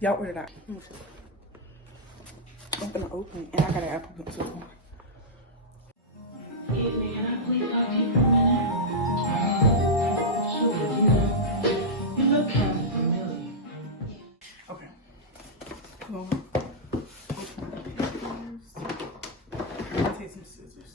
Y'all ordered out. I'm gonna open it, and I got an Apple Pencil. Okay. Come on. Open my papers. I'm gonna take some scissors.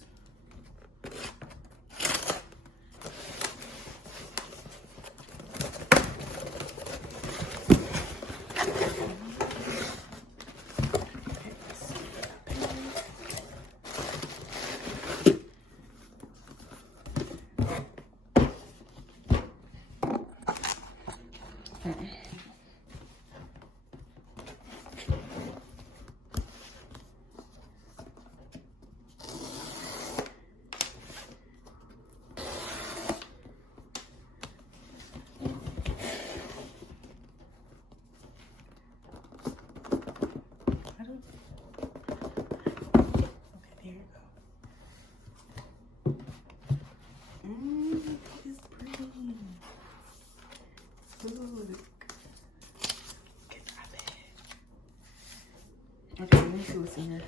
Okay, let me see what's in here.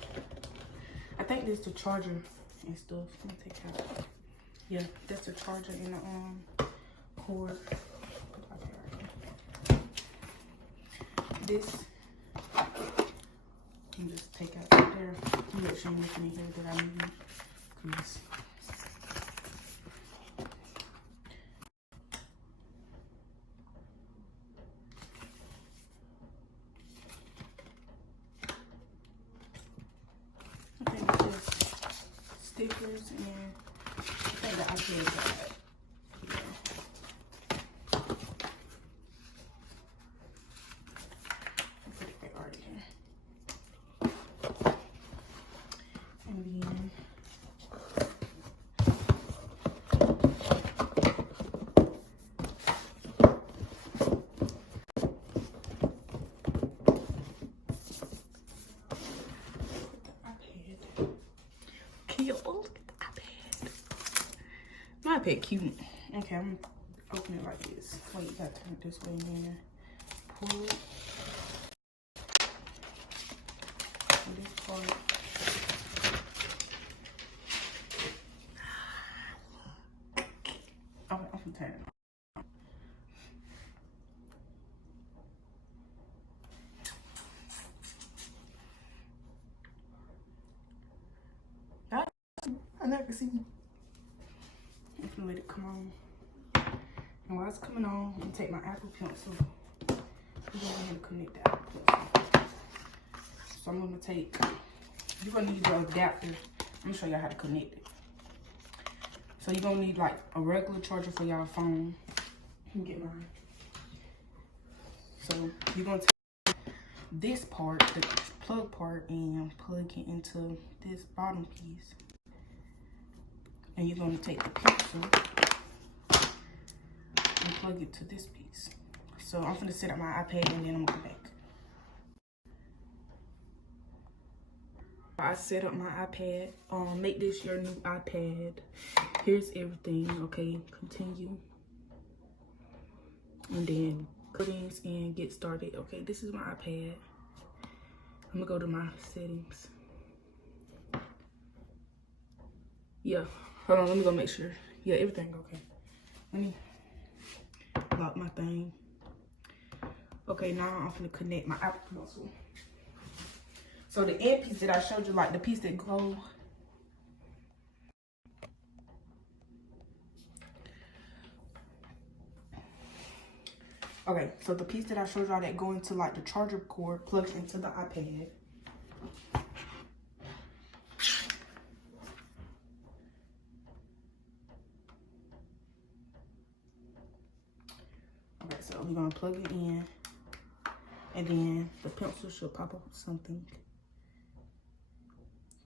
I think this is the charger and stuff. Let me take it out. Yeah, that's the charger and the cord. This, you can just take out right there. Make sure nothing in here that I need. Cause stickers and I think the iPad got put it right here. And then my iPad cute. Okay, I'm gonna open it like this. Wait, you gotta turn it this way and then pull it. And this part. Okay, I'm gonna turn it. I never see you. I'm gonna let it come on. And while it's coming on, I'm gonna take my Apple Pencil. I'm going to connect the Apple Pencil. So I'm gonna take, you're gonna need your adapter. Let me show y'all how to connect it. So you're gonna need like a regular charger for y'all phone. Let me get mine. So you're gonna take this part, the plug part, and plug it into this bottom piece. And you're going to take the pencil and plug it to this piece. So I'm going to set up my iPad and then I'm going to come back. I set up my iPad. Make this your new iPad. Here's everything. Okay, continue. And then settings and get started. Okay, this is my iPad. I'm going to go to my settings. Yeah. Hold on, let me go make sure. Yeah, everything okay. Let me lock my thing. Okay, now I'm gonna connect my Apple Pencil. So the end piece that I showed you, like the piece that goes. Okay, so the piece that I showed y'all that go into like the charger cord plugs into the iPad. Okay, so we're gonna plug it in, and then the pencil should pop up with something.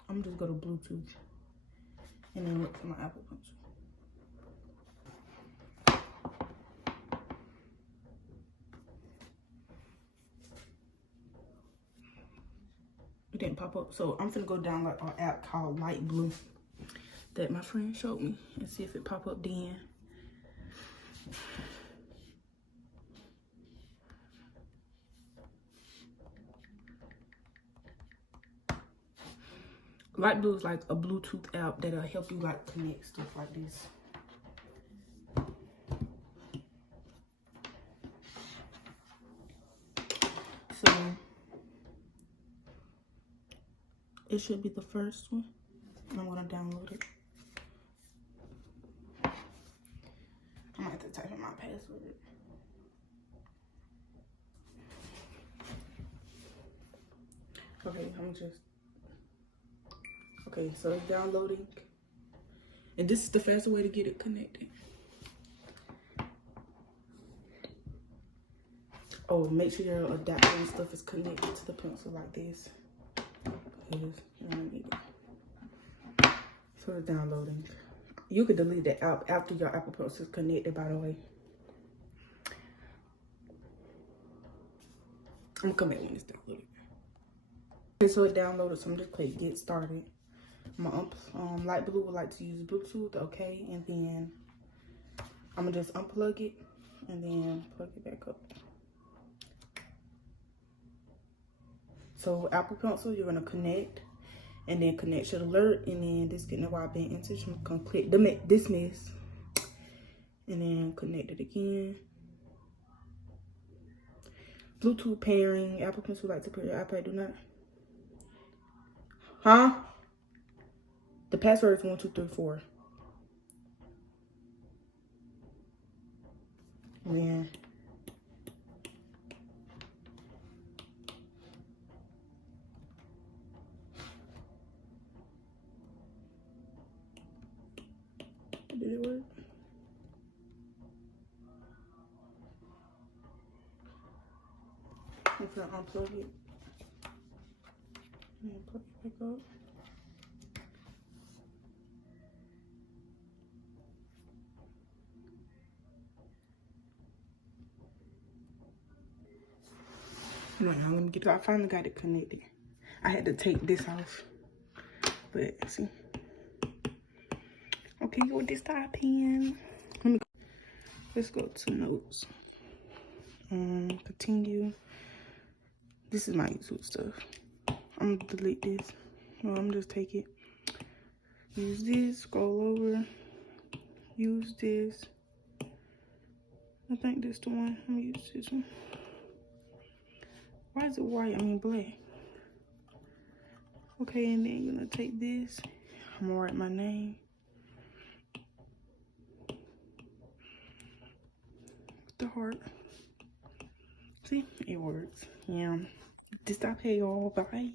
I'm just gonna go to Bluetooth, and then look for my Apple Pencil. It didn't pop up, so I'm gonna go download an app called Light Blue that my friend showed me and see if it pop up then. . 'Cause Light Blue is like a Bluetooth app that'll help you like connect stuff like this. So it should be the first one. I'm gonna download it. I might have to type in my password. Okay, okay, so it's downloading. And this is the fastest way to get it connected. Oh, make sure your adapter and stuff is connected to the pencil like this. Because you don't need it. So it's downloading. You could delete the app after your Apple Pencil is connected, by the way. I'm gonna come back when it's downloaded. Okay, so it downloaded, so I'm just click get started. My Light Blue would like to use Bluetooth, okay, and then I'm gonna just unplug it and then plug it back up. So Apple Pencil, you're gonna connect and then connection alert, and then this getting a wideband instance. I'm gonna click dismiss and then connect it again. Bluetooth pairing. Apple Pencil would like to pair your iPad. Do not. Huh? The password is 1234. Man. Did it work? I'm gonna unplug it. And plug it back up. Right now, let me get it. I finally got it connected. I had to take this off, but see. Okay, go with this style pen. Let's go to notes. Continue. This is my YouTube stuff. I'm gonna delete this. Well, I'm just take it. Use this. Scroll over. Use this. I think this the one. I'm gonna use this one. Why is it white? I mean black. Okay, and then you're gonna take this. I'm gonna write my name. The heart. See, it works. Yeah. This I pay y'all. Bye.